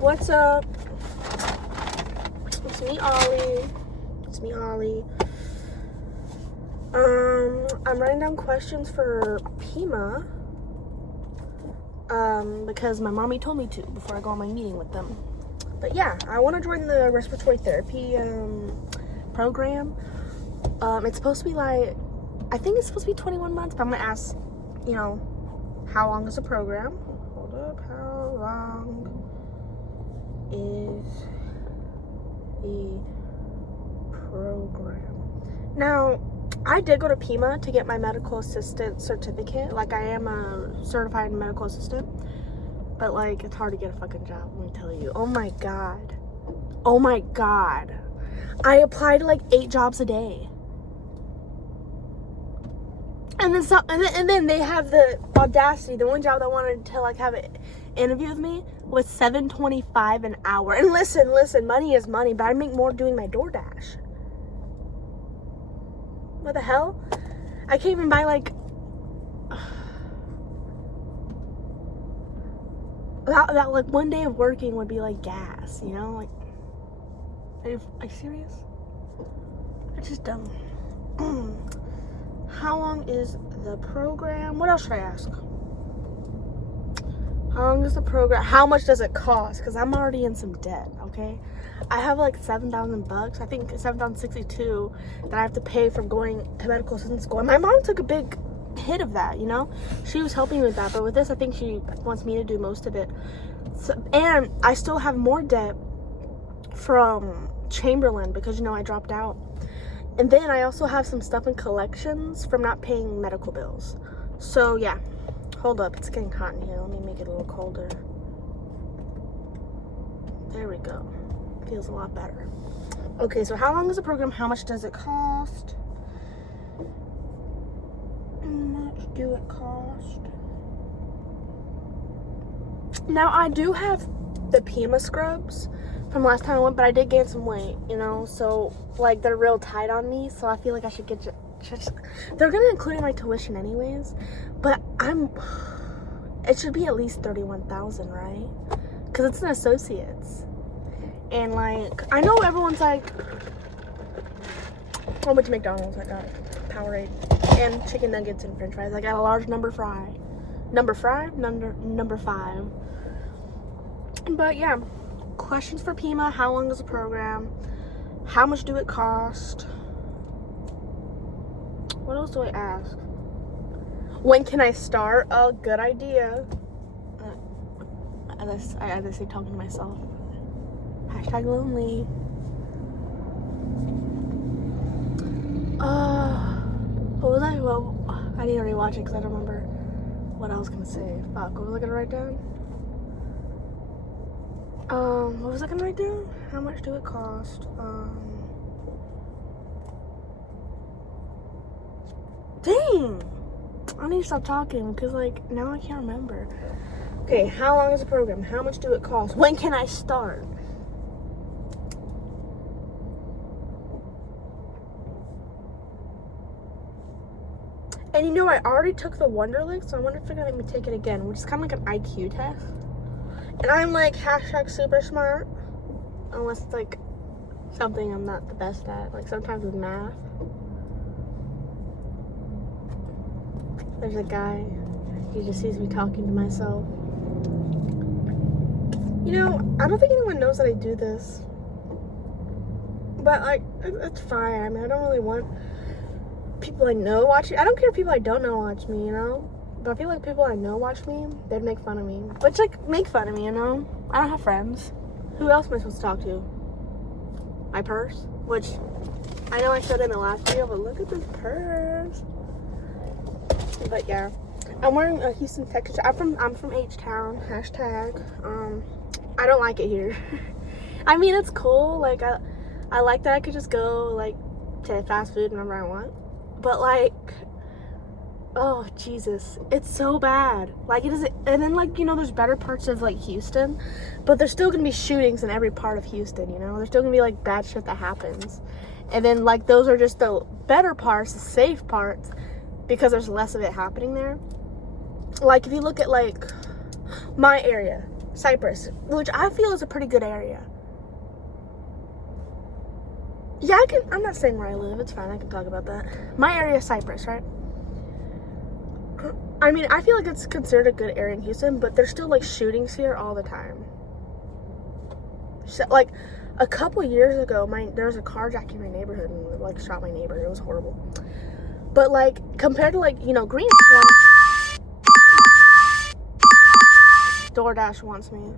What's up? It's me, Ollie. I'm writing down questions for Pima. Because my mommy told me to before I go on my meeting with them. But yeah, I want to join the respiratory therapy program. It's supposed to be like, I think it's supposed to be 21 months, but I'm gonna ask, how long is the program? Hold up, how long is the program? Now, I did go to Pima to get my medical assistant certificate. Like, I am a certified medical assistant. But, like, it's hard to get a fucking job, let me tell you. Oh, my God. I applied to, like, 8 jobs a day. And then they have the audacity. The one job that wanted to, like, have an interview with me was $7.25 an hour. And listen, money is money, but I make more doing my DoorDash. What the hell? I can't even buy, like, that like one day of working would be like gas, like, are you serious? It's just dumb. How long is the program? What else should I ask? How long is the program? How much does it cost? Because I'm already in some debt, okay? I have like $7,000, I think $7,062 that I have to pay for going to medical assistant school. And my mom took a big hit of that, She was helping me with that, but with this, I think she wants me to do most of it. So, and I still have more debt from Chamberlain because, I dropped out. And then I also have some stuff in collections from not paying medical bills. So, yeah. Hold up. It's getting hot in here. Let me make it a little colder. There we go. Feels a lot better. Okay, so how long is the program? How much does it cost? How much do it cost? Now, I do have the Pima scrubs from last time I went, but I did gain some weight, so, like, they're real tight on me, so I feel like I should get they're gonna include in my tuition anyways, but it should be at least $31,000, right? Because it's an associate's. And, like, I know everyone's like, I went to McDonald's, I got Powerade and chicken nuggets and french fries. I got a large number 5. But yeah, questions for Pima. How long is the program? How much do it cost? What else do I ask? When can I start? Oh, good idea. As I say, talking to myself. #lonely. What was I? Well, I need to rewatch it because I don't remember what I was gonna say. Fuck, what was I gonna write down? What was I gonna write down? How much do it cost? Dang! I need to stop talking because, like, now I can't remember. Okay, how long is the program? How much do it cost? When can I start? And I already took the Wonderlic, so I wonder if they're gonna make me take it again, which is kind of like an IQ test. And I'm like #super smart, unless it's like something I'm not the best at, like sometimes with math. There's a guy, he just sees me talking to myself. I don't think anyone knows that I do this, but like, it's fine. I mean, I don't really want people I know watch me. I don't care if people I don't know watch me, but I feel like people I know watch me, they'd make fun of me. Which, like, make fun of me, I don't have friends. Who else am I supposed to talk to? My purse? Which, I know I showed in the last video, but look at this purse. But yeah, I'm wearing a Houston, Texas. I'm from H-Town, #. I don't like it here. I mean, it's cool. Like, I like that I could just go, like, to fast food whenever I want. But, like, oh, Jesus, it's so bad. Like, it is, and then, like, there's better parts of, like, Houston, but there's still gonna be shootings in every part of Houston, There's still gonna be, like, bad shit that happens. And then, like, those are just the better parts, the safe parts, because there's less of it happening there. Like, if you look at, like, my area, Cypress, which I feel is a pretty good area. Yeah, I'm not saying where I live. It's fine. I can talk about that. My area is Cypress, right? I mean, I feel like it's considered a good area in Houston, but there's still, like, shootings here all the time. So, like, a couple years ago, there was a carjacking in my neighborhood and, like, shot my neighbor. It was horrible. But, like, compared to, like, you know, Greensboro, DoorDash wants me.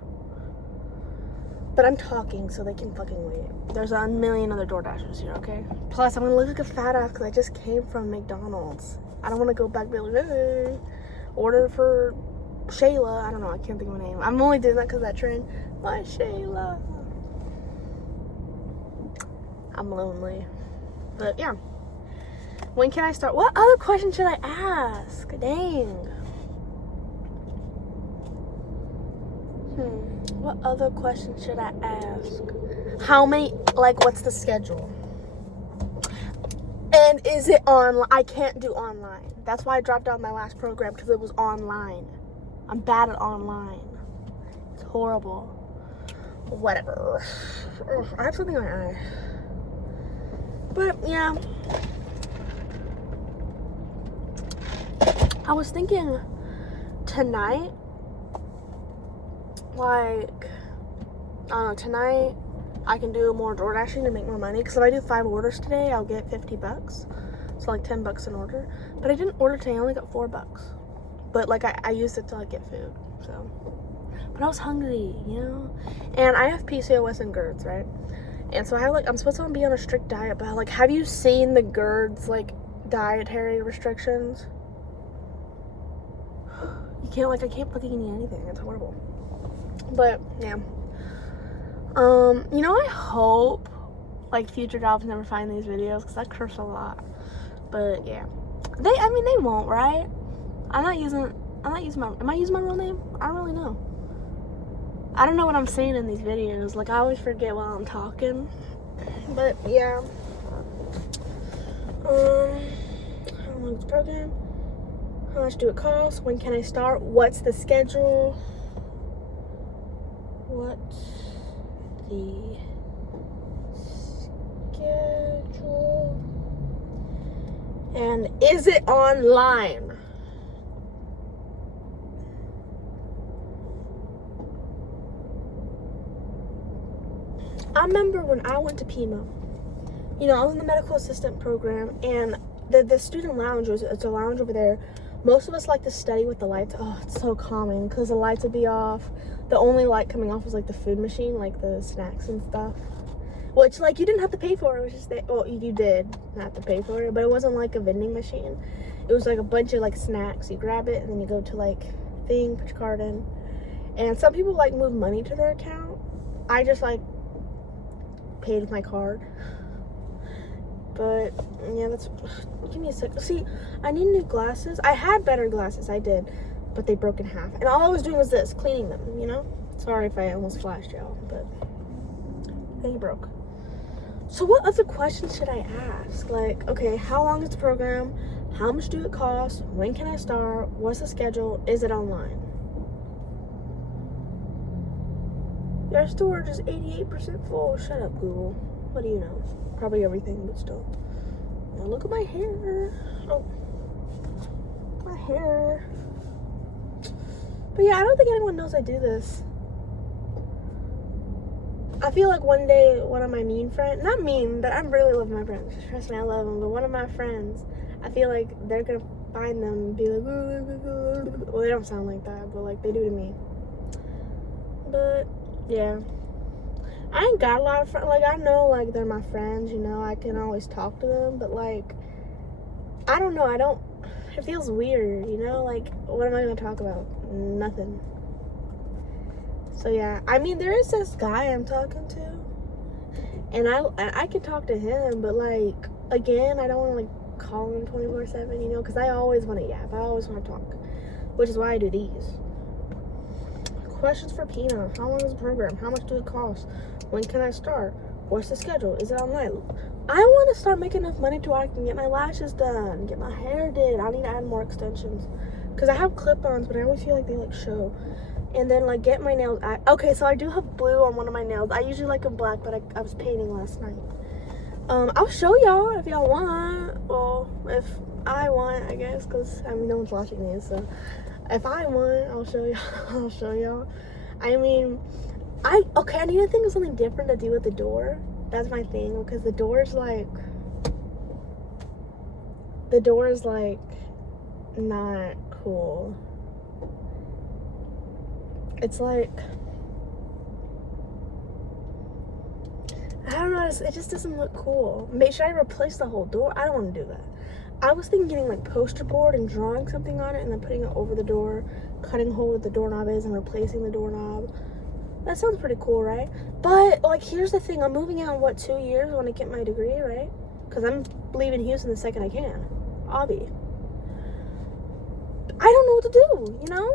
But I'm talking, so they can fucking wait. There's a million other DoorDashers here, okay? Plus, I'm gonna look like a fat ass because I just came from McDonald's. I don't want to go back and be like, hey, order for Shayla. I don't know. I can't think of a name. I'm only doing that because of that trend. My Shayla. I'm lonely. But, yeah. When can I start? What other question should I ask? Dang. What other question should I ask? How many, like, what's the schedule? And is it online? I can't do online. That's why I dropped out my last program, because it was online. I'm bad at online. It's horrible. Whatever. Ugh, I have something in my eye. But, yeah. I was thinking tonight, like, I don't know, tonight I can do more door dashing to make more money, because if I do 5 orders today, I'll get $50, so like $10 an order. But I didn't order today, I only got $4, but like I used it to like get food. So, but I was hungry, you know, and I have PCOS and GERDs, right? And so I'm supposed to be on a strict diet, but like, have you seen the GERDs like dietary restrictions? You can't, like, I can't fucking eat anything. It's horrible. But, yeah. You know, I hope, like, future jobs never find these videos, because I curse a lot. But, yeah. They won't, right? Am I using my real name? I don't really know. I don't know what I'm saying in these videos. Like, I always forget while I'm talking. But, yeah. How long is the program? How much do it cost? When can I start? What's the schedule? What's the schedule? And is it online? I remember when I went to PIMA, you know, I was in the medical assistant program, and the student lounge it's a lounge over there. Most of us like to study with the lights. Oh, it's so calming, because the lights would be off. The only light coming off was like the food machine, like the snacks and stuff, which, like, you didn't have to pay for. It was just well, you did have to pay for it, but it wasn't like a vending machine. It was like a bunch of like snacks. You grab it and then you go to like thing, put your card in, and some people like move money to their account. I just like paid with my card. But yeah, give me a sec. See, I need new glasses. I had better glasses, I did, but they broke in half, and all I was doing was this, cleaning them, you know. Sorry if I almost flashed y'all, but they broke. So what other questions should I ask? Like, okay, how long is the program? How much do it cost? When can I start? What's the schedule? Is it online? Your storage is 88% full. Shut up, Google. What do you know? Probably everything, but still. Now look at my hair. Oh, my hair. But yeah, I don't think anyone knows I do this. I feel like one day one of my mean friends, not mean, but I really love my friends. Trust me, I love them. But one of my friends, I feel like they're gonna find them and be like, well, they don't sound like that, but like they do to me. But yeah. I ain't got a lot of friends. Like, I know, like, they're my friends, you know. I can always talk to them. But, like, I don't know. It feels weird, you know. Like, what am I going to talk about? Nothing. So, yeah. I mean, there is this guy I'm talking to. And I can talk to him. But, like, again, I don't want to, like, call him 24/7, you know. Because I always want to yap. I always want to talk. Which is why I do these. Questions for Pina. How long is the program? How much do it cost? When can I start? What's the schedule? Is it online? I want to start making enough money to where I can get my lashes done, get my hair did. I need to add more extensions. Because I have clip-ons, but I always feel like they, like, show. and then like get my nails. Okay, so I do have blue on one of my nails. I usually like them black, but I was painting last night. I'll show y'all if y'all want. Well, if I want, I guess, because I mean no one's watching these, so if I want, I'll show y'all. I'll show y'all. I mean, I need to think of something different to do with the door. That's my thing, because the door is like not cool. It's like, I don't know, it just doesn't look cool. Should I replace the whole door? I don't want to do that. I was thinking getting like poster board and drawing something on it and then putting it over the door, cutting a hole where the doorknob is and replacing the doorknob. That sounds pretty cool, right? But like, here's the thing, I'm moving out in 2 years when I get my degree, right? Because I'm leaving Houston the second I can. Obby. I don't know what to do, you know?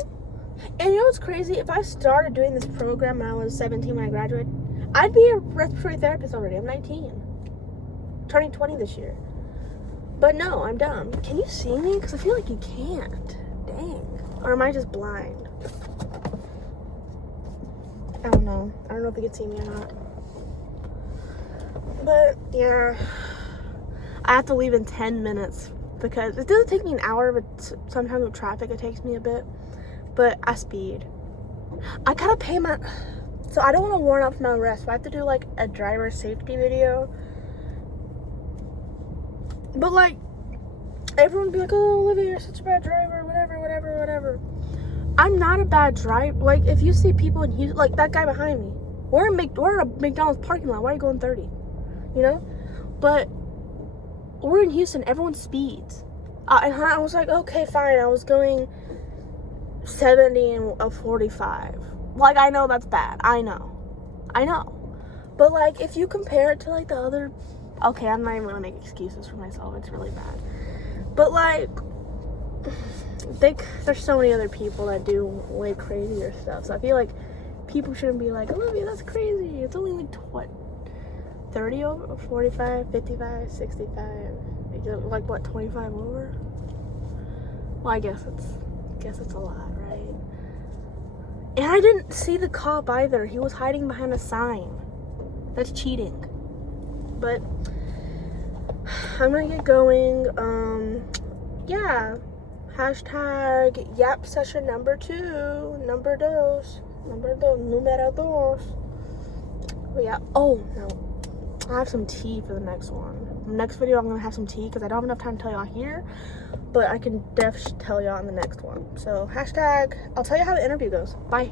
And you know what's crazy? If I started doing this program when I was 17 when I graduated, I'd be a respiratory therapist already. I'm 19. Turning 20 this year. But no, I'm dumb. Can you see me? Because I feel like you can't. Dang. Or am I just blind? I don't know. I don't know if you can see me or not. But, yeah. I have to leave in 10 minutes. Because it doesn't take me an hour, but sometimes with traffic it takes me a bit. But I speed. I gotta pay my... So I don't want to warrant out for my arrest. So I have to do like a driver safety video. But like, everyone would be like, oh, Olivia, you're such a bad driver, whatever. I'm not a bad driver. Like, if you see people in Houston, like that guy behind me, we're in a McDonald's parking lot. Why are you going 30? You know? But we're in Houston. Everyone speeds. And I was like, okay, fine. I was going 70 and a 45. Like, I know that's bad. I know. But like, if you compare it to like the other... Okay, I'm not even gonna make excuses for myself. It's really bad. But like, there's so many other people that do way crazier stuff. So I feel like people shouldn't be like, Olivia, that's crazy. It's only like, what, 30 over, 45, 55, 65, like what, 25 over? Well, I guess it's a lot, right? And I didn't see the cop either. He was hiding behind a sign. That's cheating. But I'm gonna get going. Yeah. Hashtag Yap Session number 2. Numero dos. But yeah. Oh no. I have some tea for the next one. Next video, I'm gonna have some tea because I don't have enough time to tell y'all here. But I can tell y'all in the next one. So hashtag. I'll tell you how the interview goes. Bye.